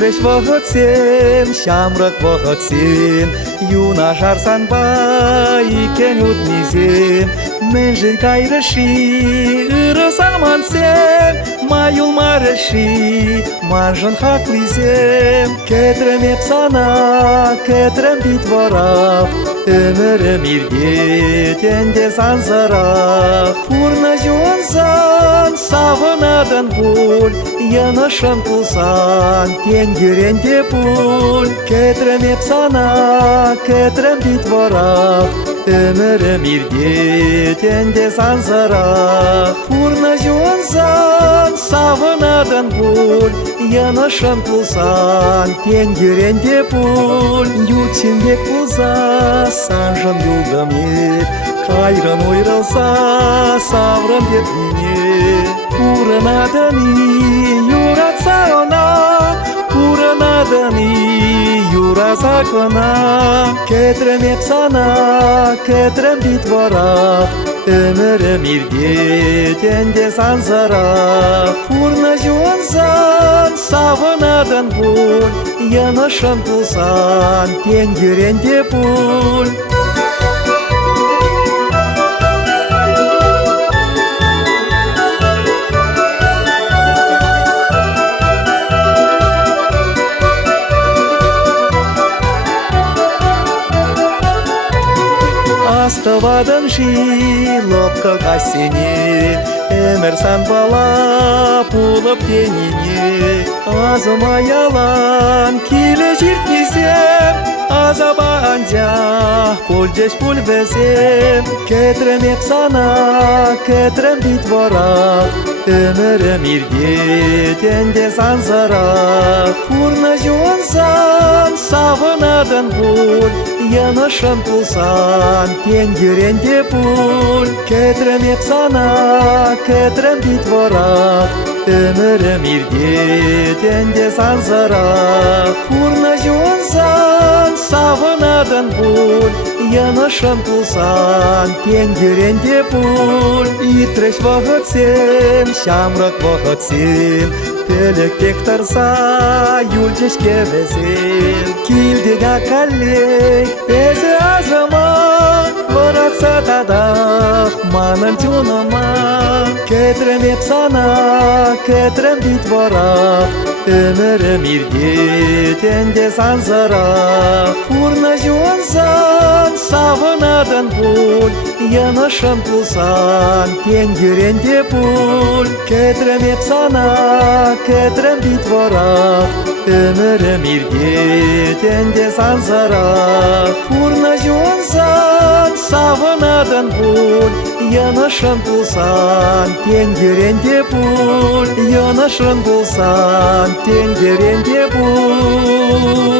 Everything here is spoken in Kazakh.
Итреш вăхăтсем, çамрăк вăхăтсен, Юна жарсан икен утнисем, Мӹньжӹн кайрыши, ырă самансем, Майыл марыши, манжын хаклисем. Кетрем епсана, кетрем битварав, Өмірім иргетенде санзарах. Пурна жуансан, савынадын пуль, Янышын пулсан, тенгеренде пуль. Кетрем епсана, кетрем битварав, Өмірім иргетенде санзарах. Пурна жуансан, савынадын пуль, Янышын пулсан, тенгеренде пуль. Ютсинбек пулса, санжын юлдамет, Кайрын ойралса, саврын деп мине. Пурынадыни, юратса она, Пурынадыни, юраса кына. Кетрем епсана, кетрем битварах, Өмірім иргетенде санзарах. Пурна жуансан, савынадын пуль, Янышын пулсан, тенгеренде пуль. Астывадын лопка касене, Өмірсан бала пулып тенине. Азым аялан киле жиртнесем, Азаба анжа пульдеш пуль бесем. Кетрем епсана, кетрем битварах, Өмірім иргетенде санзарах. Пурна жуансан, савынадын пуль, Янышын пулсан, тенгеренде пуль. Кетрем епсана, кетрем битварах, Өмірім иргетенде санзарах. Пурна жуансан, савынадын пуль, Янышын пулсан, тенгеренде пуль. Итреш вăхăтсем, çамрăк вăхăтсем, Пелек пектарса, юлчешке весем. Килдега каллек, пезе азыма, Вăратса тадах, манын чунама. Кетрем епсана, кетрем битварах, Өмірім иргетенде санзарах. Пурна жуансан, савынадын пуль, Янышын пулсан, тенгеренде пуль. Кетрем епсана, кетрем битварах, Өмірім иргетенде санзарах. Пурна жуансан, савынадын пуль, Янышын пулсан, тенгеренде пуль. Янышын пулсан, тенгеренде пуль.